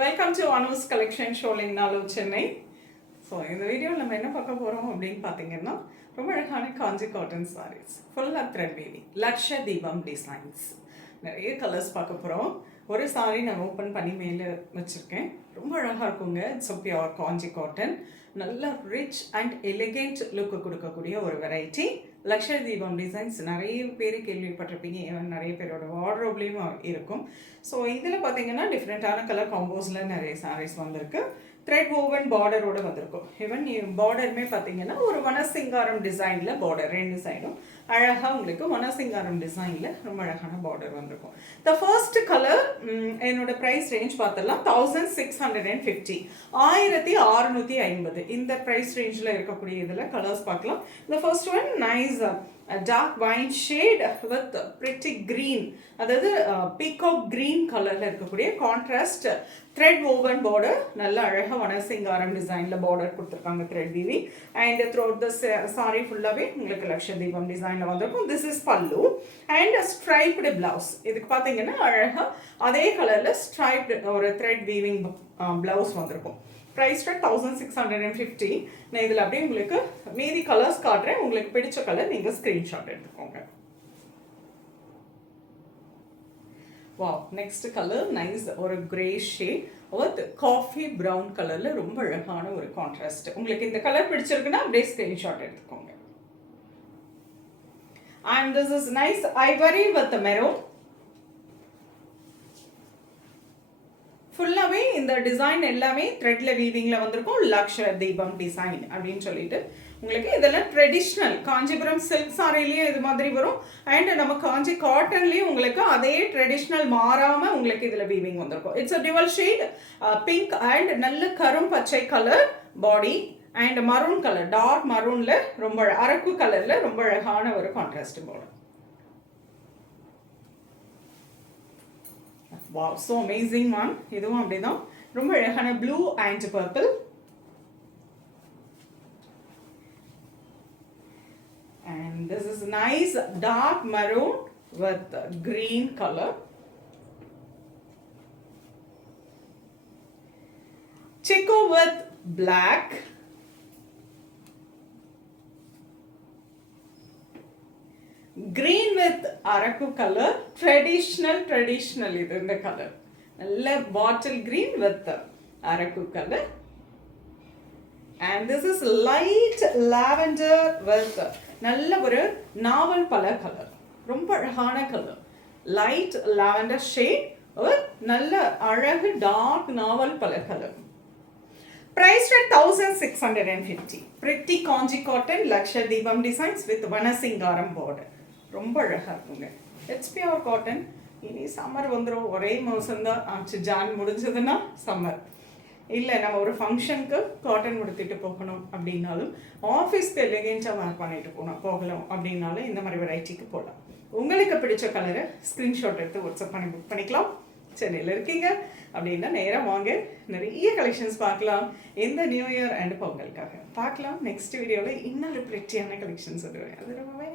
Welcome to Anu's collection ஷோலிங் நாலு Chennai. So இந்த வீடியோவில் நம்ம என்ன பார்க்க போகிறோம் அப்படின்னு பார்த்தீங்கன்னா, ரொம்ப அழகான காஞ்சி காட்டன் சாரீஸ் ஃபுல்லாக த்ரெட் வீவிங் லக்ஷதீபம் டிசைன்ஸ் நிறைய கலர்ஸ் பார்க்க போகிறோம். ஒரு சாரீ நான் ஓப்பன் பண்ணி மேலே வச்சுருக்கேன். ரொம்ப அழகாக இருக்குங்க. It's pure Kanchi cotton. நல்ல ரிச் அண்ட் எலிகென்ட் லுக்கு கொடுக்கக்கூடிய ஒரு வெரைட்டி. லக்ஷதீபம் டிசைன்ஸ் நிறைய பேர் கேள்விப்பட்டிருப்பீங்க. ஈவன் நிறைய பேரோட வார்ட்ரோப்லேயும் இருக்கும். ஸோ இதில் பார்த்தீங்கன்னா டிஃப்ரெண்ட்டான கலர் காம்போஸில் நிறைய சாரீஸ் வந்திருக்கு. த்ரெட் ஓவன் பார்டரோடு வந்திருக்கும். ஈவன் பார்டருமே பார்த்தீங்கன்னா ஒரு வனசிங்காரம் டிசைனில் பார்டர் ரெண்டு சைடும் அழகாக உங்களுக்கு வனசிங்காரம் டிசைனில் ரொம்ப அழகான பார்டர் வந்திருக்கும். த ஃபர்ஸ்ட் கலர் என்னோட ப்ரைஸ் ரேஞ்ச் பார்த்தலாம் 1650 1650 இந்த ப்ரைஸ் ரேஞ்சில் இருக்கக்கூடிய இதில் கலர்ஸ் பார்க்கலாம். The first one nice dark wine shade with pretty green, அதாவது பீகாக் கிரீன் கலரில் இருக்கக்கூடிய கான்ட்ராஸ்ட் த்ரெட் ஓவன் பார்டர். நல்ல அழகாக வனசிங்காரம் டிசைனில் பார்டர் கொடுத்துருக்காங்க thread weave. And through the sari ஃபுல்லாகவே உங்களுக்கு லக்ஷதீபம் டிசைனில் வந்திருக்கும். This is pallu and striped blouse. இதுக்கு பார்த்தீங்கன்னா அழகாக அதே கலரில் ஸ்ட்ரைப்டு ஒரு த்ரெட் வீவிங் பிளவுஸ் வந்திருக்கும். Price rate 1650. நான் இதில் அப்படியே உங்களுக்கு மீதி கலர்ஸ் காட்டுறேன். உங்களுக்கு பிடிச்ச கலர் நீங்கள் ஸ்க்ரீன்ஷாட் எடுத்துக்கோங்க. வாவ், நெக்ஸ்ட் கலர் நைஸ் ஒரு grey shade with coffee brown கலரில் ரொம்ப அழகான ஒரு கான்ட்ராஸ்ட். உங்களுக்கு இந்த கலர் பிடிச்சிருக்குன்னா அப்படியே ஸ்க்ரீன்ஷாட் எடுத்துக்கோங்க. And this is nice Ivory with maroon. ஃபுல்லாகவே இந்த டிசைன் எல்லாமே த்ரெட்டில் வீவிங்கில் வந்திருக்கும். லக்ஷதீபம் டிசைன் அப்படின்னு சொல்லிட்டு உங்களுக்கு இதெல்லாம் ட்ரெடிஷ்னல் காஞ்சிபுரம் சில்க் சாரிலேயே இது மாதிரி வரும். அண்ட் நம்ம காஞ்சி காட்டன்லேயும் உங்களுக்கு அதே ட்ரெடிஷ்னல் மாறாமல் உங்களுக்கு இதில் வீவிங் வந்திருக்கும். It's a dual shade pink and நல்ல கரும் பச்சை colour body and maroon colour dark மரூனில் ரொம்ப அரக்கு கலரில் ரொம்ப அழகான ஒரு contrast border. Wow, so amazing one. இதுவும் அப்படிதான் ரொம்ப அழகான blue and purple. And this is nice dark maroon with green color. Chico with black. Green with araku color. Traditional இது இந்த கலர். நல்ல bottle green with araku color. And this is light lavender with நல்ல ஒரு நாவல் பழ colour. ரொம்ப அழகான colour. Light lavender shade with நல்ல அழகு டார்க் நாவல் பழ colour. Price at 1650. Pretty Kanji cotton Lakshadweepam designs with Vanasingaram border. ரொம்ப அழகாக இருக்குங்க. It's pure cotton. இனி சம்மர் வந்துடும். ஒரே மாதம்தான் ஆச்சு. ஜான் முடிஞ்சதுன்னா சம்மர். இல்லை நம்ம ஒரு ஃபங்க்ஷனுக்கு காட்டன் உடுத்திட்டு போகணும் அப்படின்னாலும், ஆஃபீஸ்க்கு எலிகென்ட்டாக வேர் பண்ணிட்டு போகலாம் அப்படின்னாலும் இந்த மாதிரி வெரைட்டிக்கு போகலாம். உங்களுக்கு பிடிச்ச கலரை ஸ்க்ரீன்ஷாட் எடுத்து வாட்ஸ்அப் பண்ணி புக் பண்ணிக்கலாம். சென்னையில் இருக்கீங்க அப்படின்னா நேராக வாங்க. நிறைய கலெக்ஷன்ஸ் பார்க்கலாம். இந்த நியூ இயர் அண்ட் பொங்கலுக்காக பார்க்கலாம். நெக்ஸ்ட் வீடியோவில் இன்னொரு பிரிட்டியான கலெக்ஷன்ஸ் வருவேன். அது ரொம்பவே